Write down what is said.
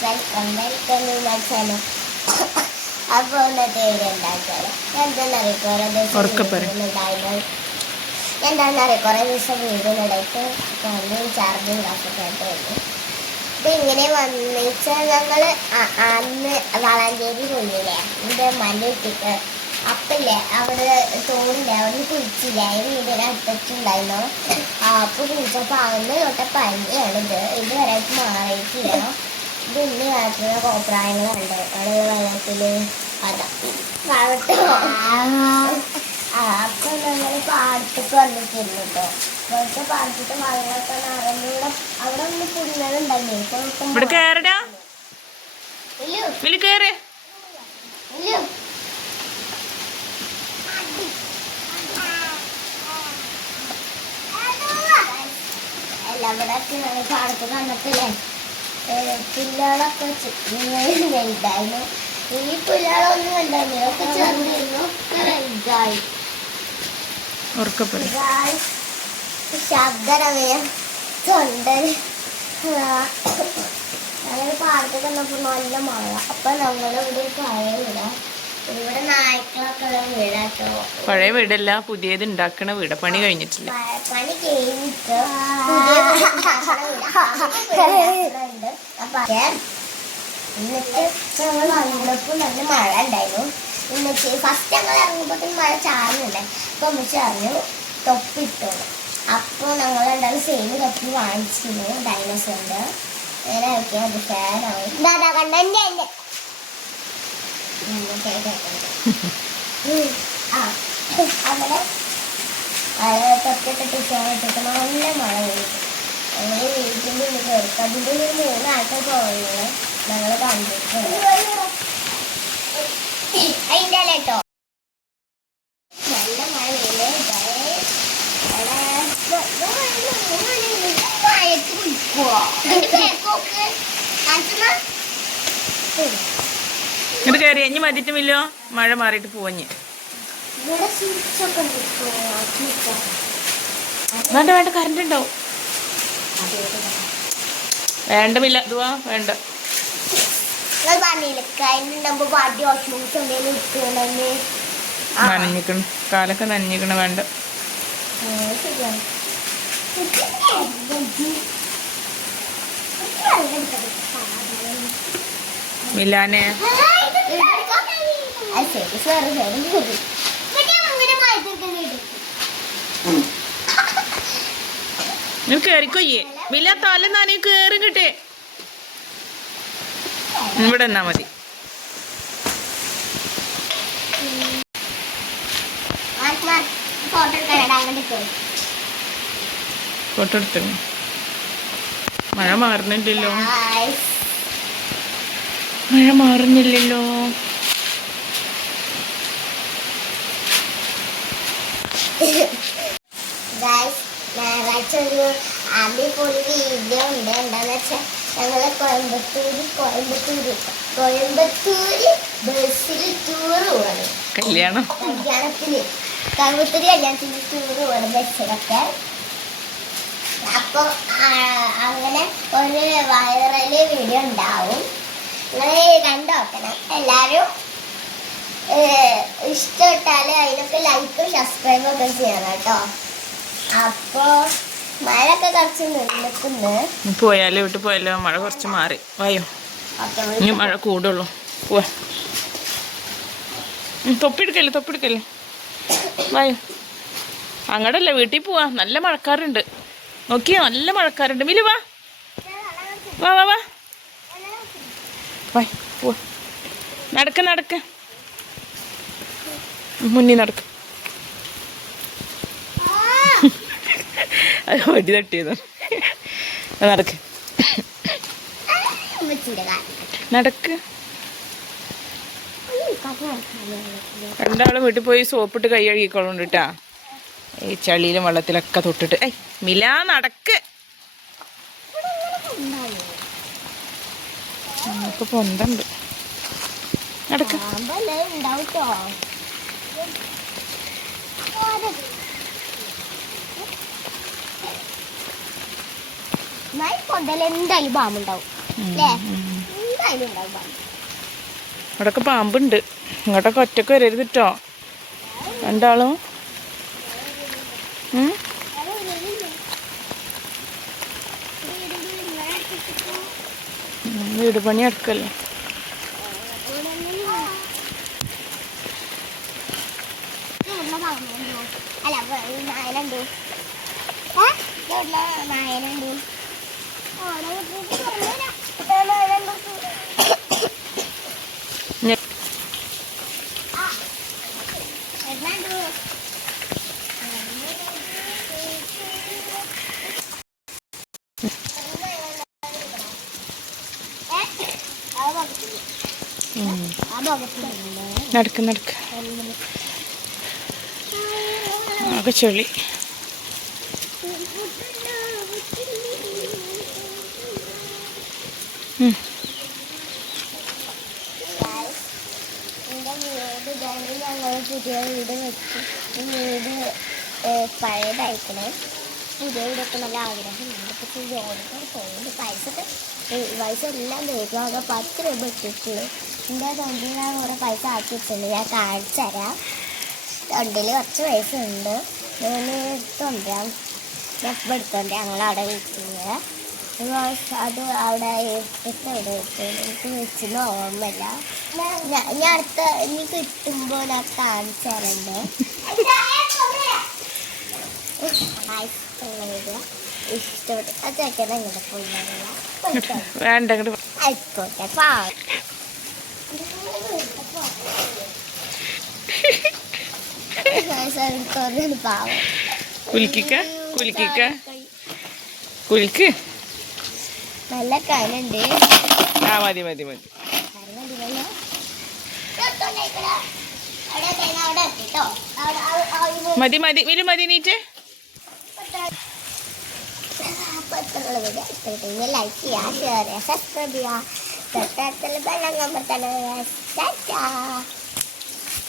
Welcome welcome channel അപ്പോൾ ഇന്നത്തെ ഉണ്ടാക്കിയാലോ എന്താണെന്നറിയോ കുറേ ദിവസം വീടിനടുത്ത് എന്താണെന്നറിയോ കുറേ ദിവസം ഫോണിൽ ചാർജിങ് കാസൊക്കെ ആയിട്ട് വന്നു. ഇങ്ങനെ വന്നിച്ചാൽ ഞങ്ങൾ അന്ന് വളാഞ്ചേരി പോയില്ലേ? എന്റെ മല ഇട്ടിട്ട് അപ്പില്ലേ? അവിടെ തോന്നില്ല അവിടെ കുളിച്ചില്ലേ വീടിന് അടുത്തുണ്ടായിരുന്നു അപ്പൊ കുളിച്ചപ്പോൾ അന്ന് തൊട്ട പനിയാണിത്. ഇത് ഇതുവരെയായിട്ട് മാറിയിട്ടില്ല. ഇത് ഇന്ന് കാട്ടുന്ന കോപ്രായങ്ങളുണ്ട് അവിടെ വെള്ളത്തിൽ അതാ. പാടത്ത് ആ. അപ്പൊ ഞങ്ങൾ പാടത്തേക്ക് വന്നിട്ടിരുന്നു കേട്ടോ ഇപ്പോഴത്തെ പാടത്തെ വെള്ളമൊക്കെ നിറഞ്ഞൂടെ അവിടെ ഒന്ന് പുണ്യങ്ങളുണ്ടായിരുന്നു ഇപ്പൊ ഇപ്പം ഇവിടെ കയറടാ ഇല്ലു, വലിയ കയറ് ഇല്ലു. എല്ലാം ഇവിടെ ഞങ്ങൾ പാടത്ത് കണ്ടത്തില്ലേ പുല്ലുകളൊക്കെ ഉണ്ടായിരുന്നു ഈ പുല്ലാളൊന്നും ഉണ്ടായിരുന്നു ഒക്കെ ചേർന്നിരുന്നു ഇതായി. ശബ്ദരമയം തൊണ്ടൽ. ഞങ്ങൾ പാടത്ത് കണ്ടപ്പോൾ നല്ല മഴ. അപ്പൊ ഞങ്ങൾ ഇവിടെ ഒരു പഴയ വീടാ. പഴയ വീടല്ല പുതിയത് ഉണ്ടാക്കണ വീട്. പണി കഴിഞ്ഞിട്ടില്ല. എന്നിട്ട് ഞങ്ങൾ വന്നപ്പോൾ നല്ല മഴ ഉണ്ടായിരുന്നു എന്നിട്ട് ഫസ്റ്റ് ഞങ്ങൾ ഇറങ്ങുമ്പോൾ മഴ ചാറുന്നുണ്ട് അപ്പൊ അമ്മച്ചി അറിഞ്ഞു തൊപ്പിട്ടോളൂ അപ്പോൾ ഞങ്ങൾ രണ്ടാളും സെയിം തൊപ്പി വാങ്ങിച്ചിരുന്നു ഡൈനോസറിന്റെ അങ്ങനെ ആക്കിയാൽ അത് ഫാനായി കണ്ട? അങ്ങനെ അത് തൊട്ടിട്ടിട്ട് ചേർത്തിട്ട് നല്ല മഴ പെയ്തു ഞങ്ങൾ വീട്ടിന്റെ ഉള്ളിൽ കയറി അതിന്റെ ഒരു മൂന്നാഴ്ച പോകുന്നത് ഞങ്ങൾ കണ്ടിട്ടുണ്ട് അതിന്റെ കേട്ടോ നല്ല മഴ പെയ്യേ മഴയത്ത് കുളിക്കുവോ ഇങ്ങോട്ട് കയറി ഇനി മതിട്ടുമില്ലോ? മഴ മാറിയിട്ട് പോവഞ്ഞ് നിൽക്കുമോ വേണ്ട വേണ്ട കറണ്ട് ഉണ്ടോ വേണ്ടമില്ല. ഇതുവാ വേണ്ട. നനഞ്ഞിക്കണം. കാലൊക്കെ നനഞ്ഞിക്കണ വേണ്ട. മിലാനെ. നീ കയറിക്കൊയ്യേ മില തല നനി കയറി കിട്ടേ. ഇവിടെ എന്നാ മതി. ഫോട്ടോ എടുത്തു. മഴ മാറുന്നില്ലല്ലോ. മഴ മാറുന്നില്ലല്ലോ. ഗായ്സ് ഞായറാഴ്ച ഒരു അടിപൊളി വീഡിയോ ഉണ്ട്. വെച്ചാൽ ഞങ്ങൾ കോയമ്പത്തൂര് കോയമ്പത്തൂര് കോയമ്പത്തൂര് ബസ്സിൽ ടൂർ പോവാണ്. കല്യാണം. കല്യാണത്തിന്. കോയമ്പത്തൂര് കല്യാണത്തിന് ടൂർ പോവാണ് ബസ്സിലൊക്കെ. അപ്പൊ ആ, അങ്ങനെ ഒരു വൈറൽ വീഡിയോ ഉണ്ടാവും. നിങ്ങൾ കണ്ടോക്കണം എല്ലാവരും ഇഷ്ടപ്പെട്ടാൽ അതിനൊക്കെ ലൈക്കും സബ്സ്ക്രൈബും ഒക്കെ ചെയ്യണം കേട്ടോ. അപ്പോ മഴയൊക്കെ കുറച്ച് നിൽക്കുന്നു. പോയാലോ വീട്ടിൽ പോയാലോ? മഴ കുറച്ച് മാറി. വായോ. ഇനി മഴ കൂടുള്ളൂ. പോവാ. തൊപ്പിയെടുക്കല്ലേ തൊപ്പിയെടുക്കല്ലേ? വായോ. അങ്ങടല്ല വീട്ടിൽ പോവാ. നല്ല മഴക്കാറുണ്ട്. നോക്കിയോ നല്ല മഴക്കാറുണ്ട്. മിലു വാ. വാ വാ വാ. വാ നടക്ക് മുന്നി നടക്ക് നടക്ക്. അത് വടി തട്ടിയത്. നടക്ക്. നടക്ക്. രണ്ടാളും വീട്ടിൽ പോയി സോപ്പിട്ട് കൈ കഴുകിക്കോളുണ്ട് കേട്ടാ ഈ ചളിയിലും വെള്ളത്തിലൊക്കെ തൊട്ടിട്ട്. ഏയ് മില നടക്ക്. നമുക്ക് പൊന്തണ്ട്. നടക്ക്. എന്തായാലും പാമ്പുണ്ടാവും. ഇവിടെയൊക്കെ പാമ്പുണ്ട്. ഇങ്ങോട്ടൊക്കെ ഒറ്റയ്ക്ക് വരരുത് കേട്ടോ രണ്ടാളും വീട് പണി അടുക്കല്ലേ നായനുണ്ട് നായനുണ്ട് നടക്ക് നടക്ക്. ആകെ ചെളി പുതിയ വീട് വെച്ചു വീട് പഴയതായിക്കണേ. പുതിയ വീടൊക്കെ നല്ല ആഗ്രഹമുണ്ട്. പക്ഷേ ജോലിക്കാൻ പോകുന്നു പൈസ ഒക്കെ ഏഹ്, പൈസ എല്ലാം വേഗം പത്ത് രൂപ ഇട്ടിട്ടുള്ളൂ എന്റെ തൊണ്ടിൽ ഞാൻ കുറേ പൈസ ആക്കിയിട്ടുണ്ട് ഞാൻ കാണിച്ചു തരാം. തൊണ്ടിൽ കുറച്ച് പൈസ ഉണ്ട്. ഞാൻ എടുത്തോണ്ടാം ഞാൻ ഇപ്പം എടുത്തോണ്ട് ഞങ്ങൾ അവിടെ വെച്ചിരുന്നത് അത് അവിടെ ഇട്ട് ഇവിടെ വെച്ചു. എനിക്ക് വെച്ചെന്ന് ഓർമ്മയില്ല. ഞാൻ അടുത്ത ഇനി കിട്ടുമ്പോൾ ഞാൻ കാണിച്ചു തരണ്ടേ ഇഷ്ടപ്പെട്ടു ആ ചേക്കനെ ഇങ്ങോട്ട് പോയി നല്ല കനുണ്ട് ആ മതി മതി മതി. മതി മതി. വിരു മതി നീറ്റ്. ഇത്രയുള്ള വീഡിയോ ഇഷ്ടപ്പെട്ടെങ്കിൽ ലൈക്ക് ചെയ്യുക ഷെയർ ചെയ്യുക സബ്സ്ക്രൈബ് ചെയ്യുക. തൊട്ടടുത്തുള്ള ബെല്ലം കമ്പത്തന്നെ ടാറ്റാ